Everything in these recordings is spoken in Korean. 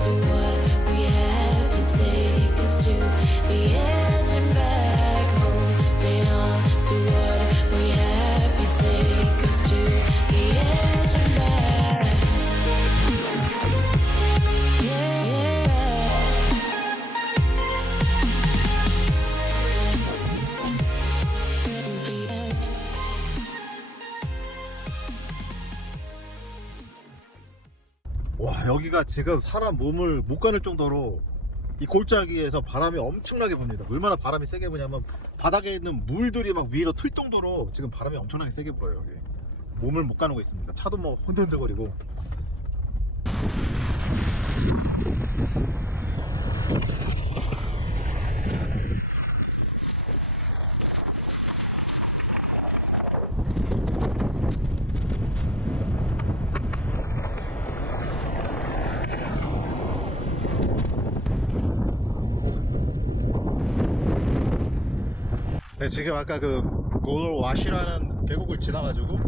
soon. 여기가 지금 사람 몸을 못 가눌 정도로 이 골짜기에서 바람이 엄청나게 붑니다. 얼마나 바람이 세게 부냐면 바닥에 있는 물들이 막 위로 틀 정도로 지금 바람이 엄청나게 세게 불어요. 여기. 몸을 못 가누고 있습니다. 차도 뭐 흔들흔들거리고. 네, 지금 아까 그 골 와시라는 계곡을 지나가지고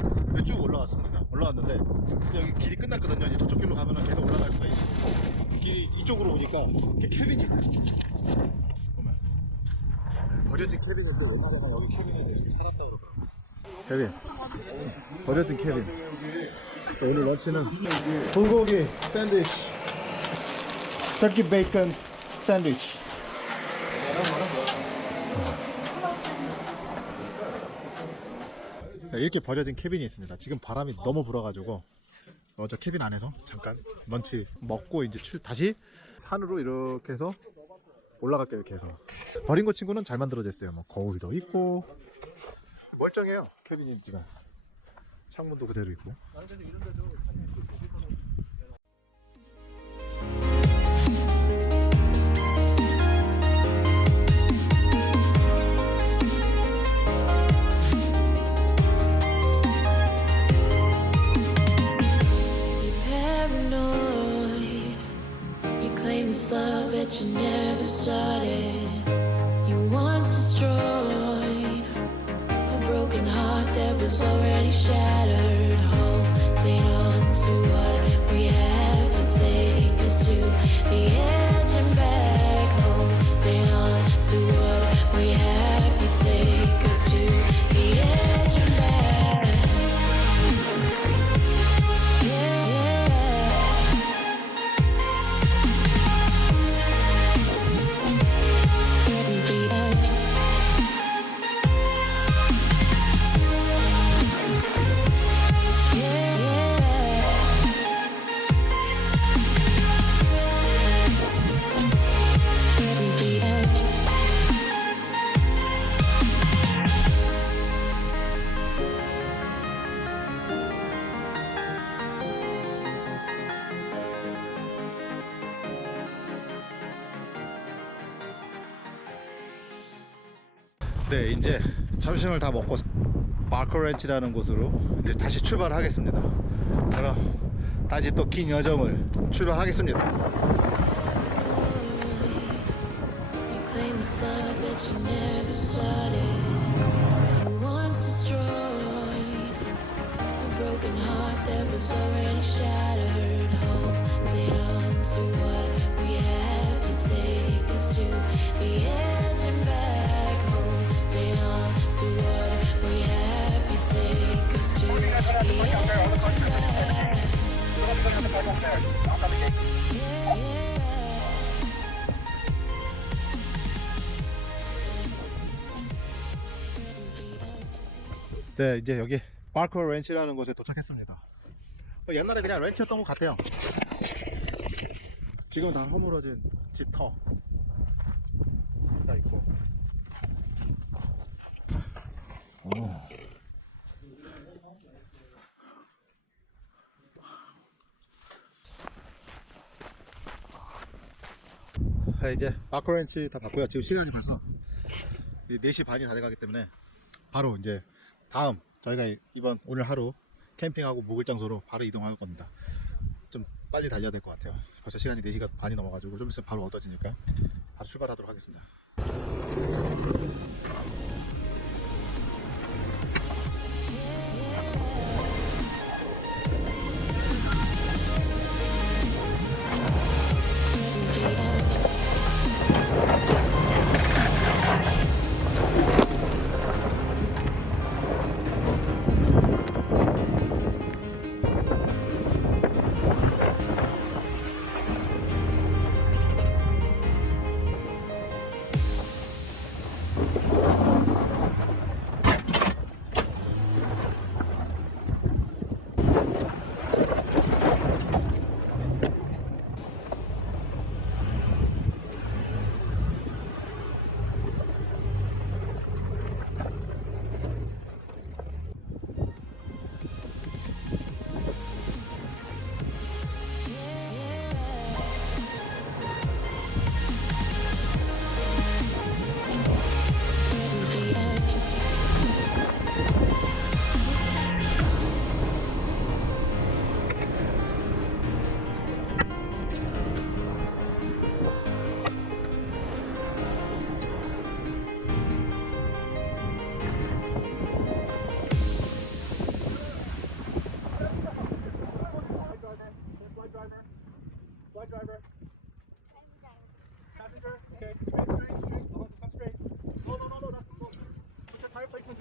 쭉 올라왔습니다. 올라왔는데 여기 길이 끝났거든요. 이제 저쪽 길로 가면 계속 올라갈 수가 있고 길이 이쪽으로 오니까 이렇게 캐빈이 있어요. 보면 버려진 캐빈인데 웬만하면 여기 이렇게 살았다 그러더라고요. 캐빈 버려진 캐빈. 또 오늘 런치는 불고기 샌드위치, 터키 베이컨 샌드위치. 이렇게 버려진 캐빈이 있습니다. 지금 바람이 너무 불어가지고 어, 저 캐빈 안에서 잠깐 런치 먹고 이제 출 다시 산으로 이렇게 해서 올라갈게요. 해서 버린 거 친구는 잘 만들어졌어요. 뭐 거울도 있고 멀쩡해요. 캐빈이 지금 창문도 그대로 있고. 네, 이제 점심을 다 먹고 마커렌치라는 곳으로 이제 다시 출발하겠습니다. 그럼 다시 또 긴 여정을 출발하겠습니다. To what we have, you take us to the edge and back. 네 이제 여기 마커 렌치라는 곳에 도착했습니다. 어, 옛날에 그냥 렌치였던 것 같아요. 지금 다 허물어진 집터. 오. 네, 이제 바커 렌치 다 봤고요. 지금 시간이 벌써 이제 4시 반이 다 돼가기 때문에 바로 이제 다음 저희가 이번 오늘 하루 캠핑하고 묵을 장소로 바로 이동할 겁니다. 좀 빨리 달려야 될 것 같아요. 벌써 시간이 4시간 반이 넘어가지고 좀 있으면 바로 어두워지니까 바로 출발하도록 하겠습니다.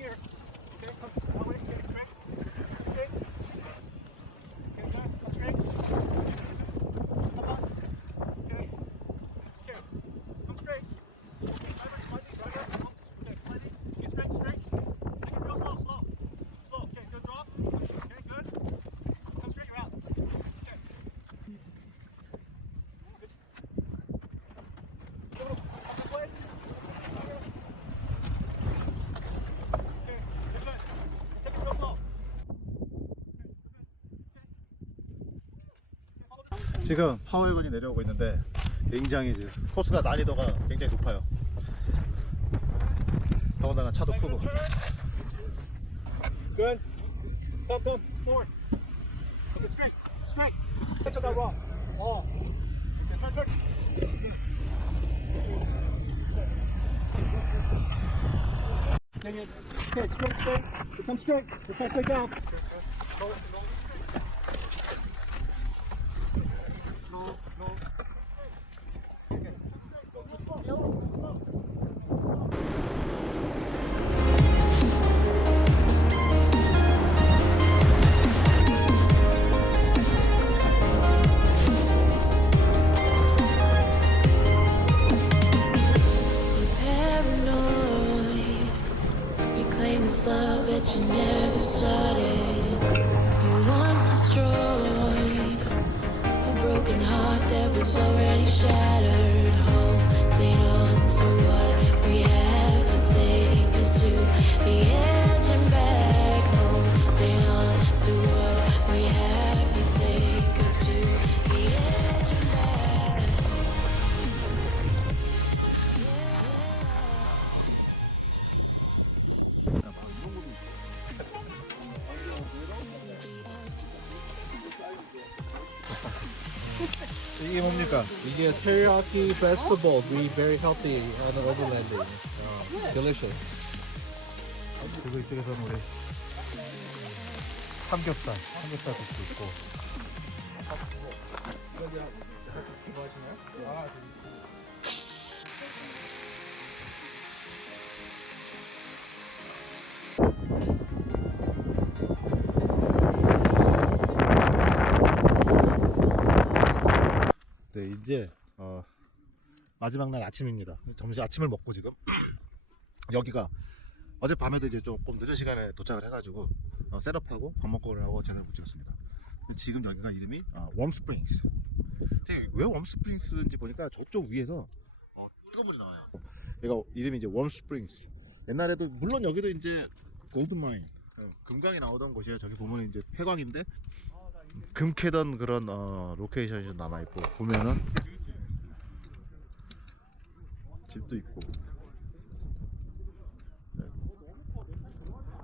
Here. Okay. Come 지금 파워웨건이 내려오고 있는데 굉장히 지금 코스가 난이도가 굉장히 높아요. 더군다나 차도 크고. Good. Stop, come forward. Okay, straight, straight. Take up that rock. Oh. Okay, turn, turn. Good. Okay, straight, straight. Come straight. Just come straight down. 이게 뭡니까? 이게 teriyaki vegetable, be very healthy and overlanding. Uh, delicious. 그리고 이쪽에서는 우리 삼겹살, 삼겹살 국수 있고. 이 마지막 날 아침입니다. 점심 아침을 먹고 지금 여기가 어젯밤에도 이제 조금 늦은 시간에 도착을 해가지고 어, 셋업하고 밥 먹고 오려고 전화를 못 찍었습니다. 지금 여기가 이름이 어, 웜스프링스. 왜 웜스프링스인지 보니까 저쪽 위에서 어, 뜨거운 물이 나와요. 얘가 이름이 이제 웜스프링스. 옛날에도 물론 여기도 이제 골드마인 어, 금광이 나오던 곳이에요. 저기 보면 이제 폐광인데 금 캐던 그런 어, 로케이션이 좀 남아 있고 보면은 집도 있고 네.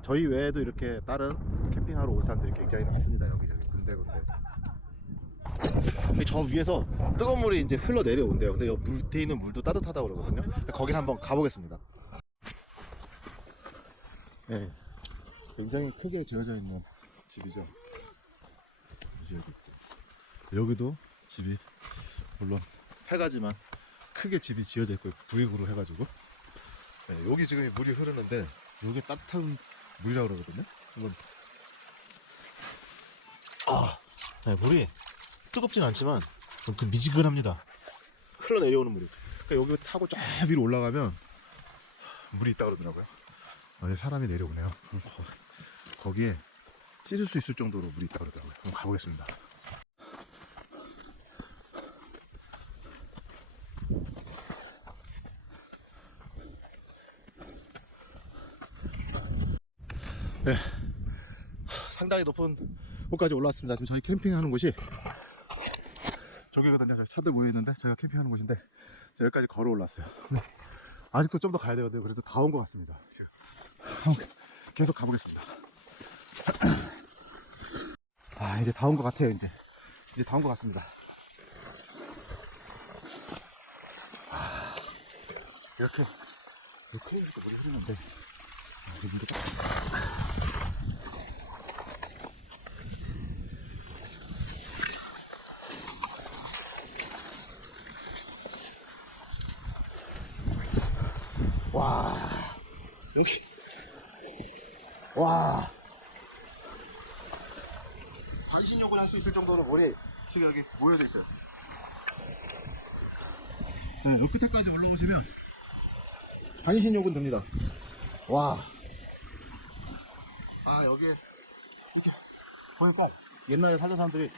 저희 외에도 이렇게 다른 캠핑하러 온 사람들이 굉장히 많습니다. 여기저기 군데군데. 저 위에서 뜨거운 물이 이제 흘러 내려온대요. 근데 여기 밑에 있는 물도 따뜻하다고 그러거든요. 거기 한번 가보겠습니다. 네, 굉장히 크게 지어져 있는 집이죠. 여기도 집이 물론 해가지만 크게 집이 지어져 있고 브릭으로 해가지고 네, 여기 지금 물이 흐르는데 여기 따뜻한 물이라고 그러거든요. 한번 아, 네, 물이 뜨겁진 않지만 좀그 미지근합니다. 흘러내려오는 물이. 그러니까 여기 타고 쫙 위로 올라가면 물이 있다 그러더라고요. 어, 사람이 내려오네요. 거기에 씻을 수 있을 정도로 물이 있다 그러더라고요. 그럼 가보겠습니다. 네. 상당히 높은 곳까지 올라왔습니다. 지금 저희 캠핑하는 곳이 저기거든요. 저기 차들 모여 있는데 저희가 캠핑하는 곳인데 저 여기까지 걸어 올랐어요. 근데 아직도 좀 더 가야 되거든요. 그래도 다 온 것 같습니다. 지금 계속 가보겠습니다. 아 이제 다 온 것 같아요. 이제 이제 다 온 것 같습니다. 아, 이렇게 이렇게 크니까 물이 흐르는데 아, 이게 문제가 여기 와 반신욕을 할 수 있을 정도로 물이 지금 여기 모여져 있어요 네, 요 끝에까지 올라오시면 반신욕은 됩니다 와. 아, 여기에, 이렇게, 보니까 옛날에 살던 사람들이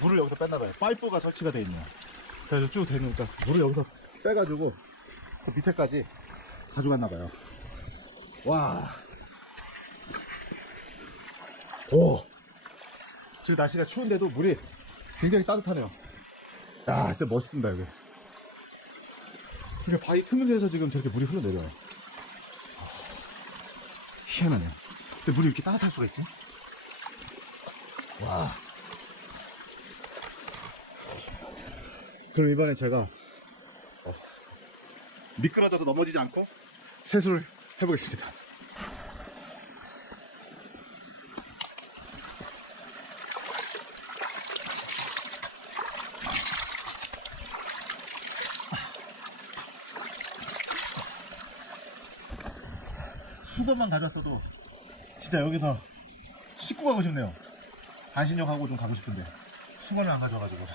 물을 여기서 뺐나봐요. 파이프가 설치가 돼 있네요. 그래서 쭉 되니까 물을 여기서 빼가지고 저 밑에까지 가져갔나봐요. 와. 오. 지금 날씨가 추운데도 물이 굉장히 따뜻하네요. 야, 진짜 멋있습니다, 여기. 이게 바위 틈새에서 지금 저렇게 물이 흘러내려요. 희한하네요. 근데 물이 이렇게 따뜻할 수가 있지? 와. 그럼 이번에 제가 어, 미끄러져서 넘어지지 않고 세수를 해보겠습니다. 수건만 가졌어도 진짜 여기서 씻고 가고 싶네요. 반신욕 하고 좀 가고 싶은데 수건을 안 가져와가지고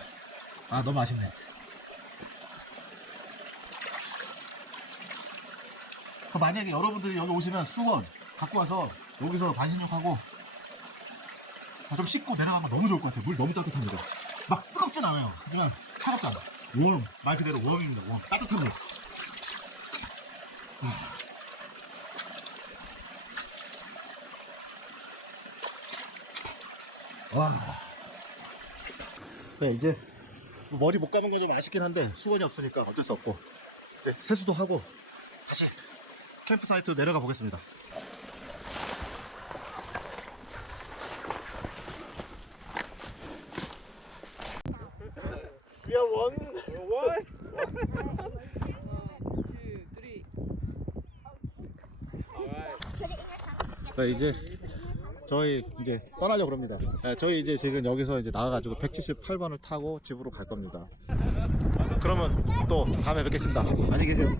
아 너무 아쉽네. 그 만약에 여러분들이 여기 오시면 수건 갖고 와서 여기서 반신욕하고 좀 씻고 내려가면 너무 좋을 것 같아요. 물 너무 따뜻합니다. 막 뜨겁진 않아요. 하지만 차갑지 않아. 웜, 말 그대로 웜입니다. 웜. 따뜻한 물. 와. 네, 이제 뭐 머리 못 감은 건 좀 아쉽긴 한데 수건이 없으니까 어쩔 수 없고 이제 세수도 하고 다시 캠프 사이트로 내려가 보겠습니다. We are one. 네, 이제 저희 이제 떠나려고 합니다. 네, 저희 이제 지금 여기서 이제 나와가지고 178번을 타고 집으로 갈 겁니다. 그러면 또 다음에 뵙겠습니다. 안녕히 계세요.